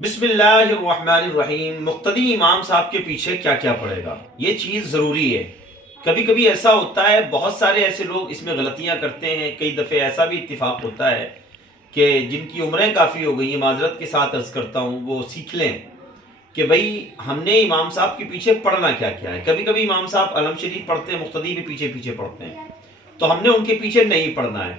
بسم اللہ الرحمن الرحیم۔ مقتدی امام صاحب کے پیچھے کیا کیا پڑے گا، یہ چیز ضروری ہے۔ کبھی کبھی ایسا ہوتا ہے، بہت سارے ایسے لوگ اس میں غلطیاں کرتے ہیں۔ کئی دفعے ایسا بھی اتفاق ہوتا ہے کہ جن کی عمریں کافی ہو گئی ہیں، معذرت کے ساتھ عرض کرتا ہوں، وہ سیکھ لیں کہ بھئی ہم نے امام صاحب کے پیچھے پڑھنا کیا کیا ہے۔ کبھی کبھی امام صاحب علم شریف پڑھتے ہیں، مقتدی بھی پیچھے پیچھے پڑھتے ہیں، تو ہم نے ان کے پیچھے نہیں پڑھنا ہے۔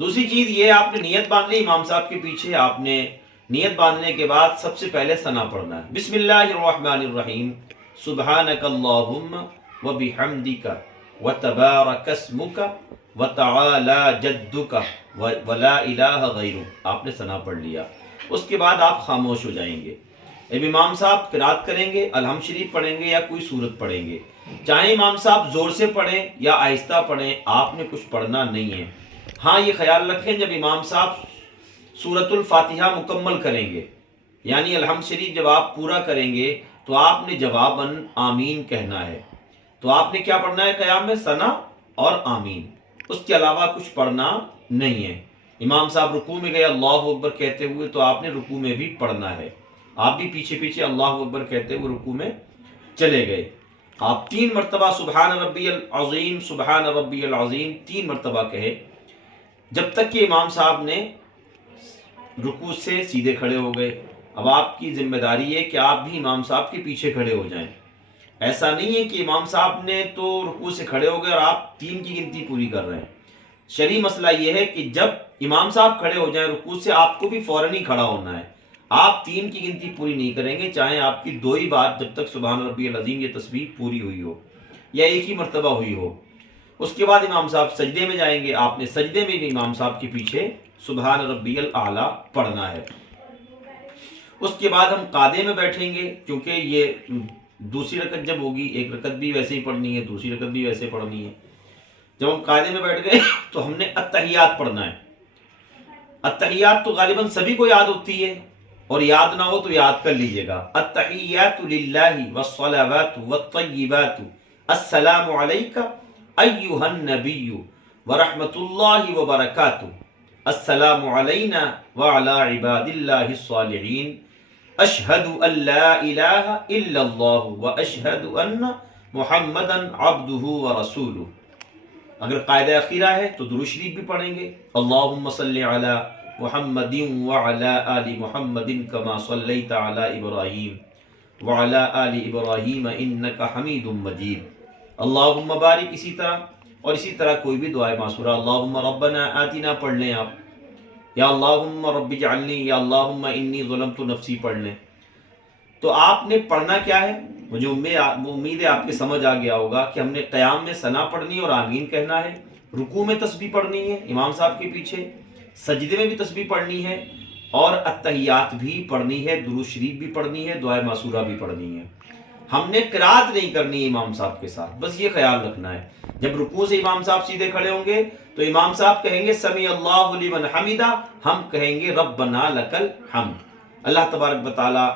دوسری چیز یہ، آپ نے نیت باندھ لی امام صاحب کے پیچھے، آپ نے نیت باندھنے کے بعد سب سے پہلے ثنا پڑھنا ہے، بسم اللہ الرحمن الرحیم، سبحانک اللہم وبحمدک وتبارک اسمک وتعالی جدک ولا الہ غیرک۔ آپ نے ثنا پڑھ لیا، اس کے بعد آپ خاموش ہو جائیں گے۔ اب امام صاحب قرات کریں گے، الحم شریف پڑھیں گے یا کوئی سورت پڑھیں گے، چاہے امام صاحب زور سے پڑھیں یا آہستہ پڑھیں، آپ نے کچھ پڑھنا نہیں ہے۔ ہاں یہ خیال رکھیں، جب امام صاحب سورۃ الفاتحہ مکمل کریں گے، یعنی الحمد شریف جب آپ پورا کریں گے، تو آپ نے جواباً آمین کہنا ہے۔ تو آپ نے کیا پڑھنا ہے قیام میں؟ ثنا اور آمین، اس کے علاوہ کچھ پڑھنا نہیں ہے۔ امام صاحب رکوع میں گئے اللہ اکبر کہتے ہوئے، تو آپ نے رکوع میں بھی پڑھنا ہے، آپ بھی پیچھے پیچھے اللہ اکبر کہتے ہوئے رکوع میں چلے گئے۔ آپ 3 مرتبہ سبحان ربی العظیم سبحان ربی العظیم 3 مرتبہ کہے، جب تک کہ امام صاحب نے رکوع سے سیدھے کھڑے ہو گئے۔ اب آپ کی ذمہ داری ہے کہ آپ بھی امام صاحب کے پیچھے کھڑے ہو جائیں۔ ایسا نہیں ہے کہ امام صاحب نے تو رکوع سے کھڑے ہو گئے اور آپ 3 کی گنتی پوری کر رہے ہیں۔ شرعی مسئلہ یہ ہے کہ جب امام صاحب کھڑے ہو جائیں رکوع سے، آپ کو بھی فوراً ہی کھڑا ہونا ہے۔ آپ 3 کی گنتی پوری نہیں کریں گے، چاہے آپ کی 2 ہی بار جب تک سبحان ربی العظیم یہ تسبیح پوری ہوئی ہو یا ایک ہی مرتبہ ہوئی ہو۔ اس کے بعد امام صاحب سجدے میں جائیں گے، آپ نے سجدے میں بھی امام صاحب کے پیچھے سبحان ربی الاعلیٰ پڑھنا ہے۔ اس کے بعد ہم قعدے میں بیٹھیں گے، کیونکہ یہ دوسری رکعت جب ہوگی، ایک رکعت بھی ویسے ہی پڑھنی ہے، دوسری رکعت بھی ویسے پڑھنی ہے۔ جب ہم قعدے میں بیٹھ گئے تو ہم نے التحیات پڑھنا ہے۔ التحیات تو غالباً سبھی کو یاد ہوتی ہے، اور یاد نہ ہو تو یاد کر لیجئے گا۔ التحیات للہ والصلوات والطیبات السلام علیک ایھا النبی ورحمۃ اللہ وبرکاتہ، السلام علینا وعلی عباد اللہ الصالحین، اشہد ان لا الہ الا اللہ واشہد ان محمدا عبدہ ورسولہ۔ اگر قاعدہ اخیرہ ہے تو درود شریف بھی پڑھیں گے، اللہم صلی علی محمد وعلی آل محمد کما صلیت علی ابراہیم وعلی آل ابراہیم انک حمید مجید، اللہم بارک، اسی طرح اور اسی طرح کوئی بھی دعائے معصورہ، اللہم ربنا آتنا پڑھ لیں آپ، یا اللہم رب اجعلنی، یا اللہم انی ظلمت نفسی پڑھ لیں۔ تو آپ نے پڑھنا کیا ہے؟ مجھے امید ہے آپ کے سمجھ آ گیا ہوگا کہ ہم نے قیام میں ثنا پڑھنی اور آمین کہنا ہے، رکوع میں تسبیح پڑھنی ہے امام صاحب کے پیچھے، سجدے میں بھی تسبیح پڑھنی ہے، اور التحیات بھی پڑھنی ہے، درود شریف بھی پڑھنی ہے، دعائے معصورہ بھی پڑھنی ہے۔ ہم نے قرات نہیں کرنی امام صاحب کے ساتھ، بس یہ خیال رکھنا ہے۔ جب رکوع سے امام صاحب سیدھے کھڑے ہوں گے تو امام صاحب کہیں گے سمیع اللہ لمن حمدہ، ہم کہیں گے ربنا لک الحمد۔ اللہ تبارک و تعالی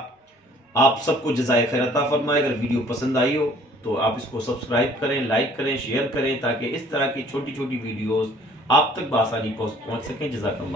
آپ سب کو جزائے خیر عطا فرمائے۔ اگر ویڈیو پسند آئی ہو تو آپ اس کو سبسکرائب کریں، لائک کریں، شیئر کریں، تاکہ اس طرح کی چھوٹی چھوٹی ویڈیوز آپ تک بآسانی پہنچ سکیں۔ جزاک اللہ۔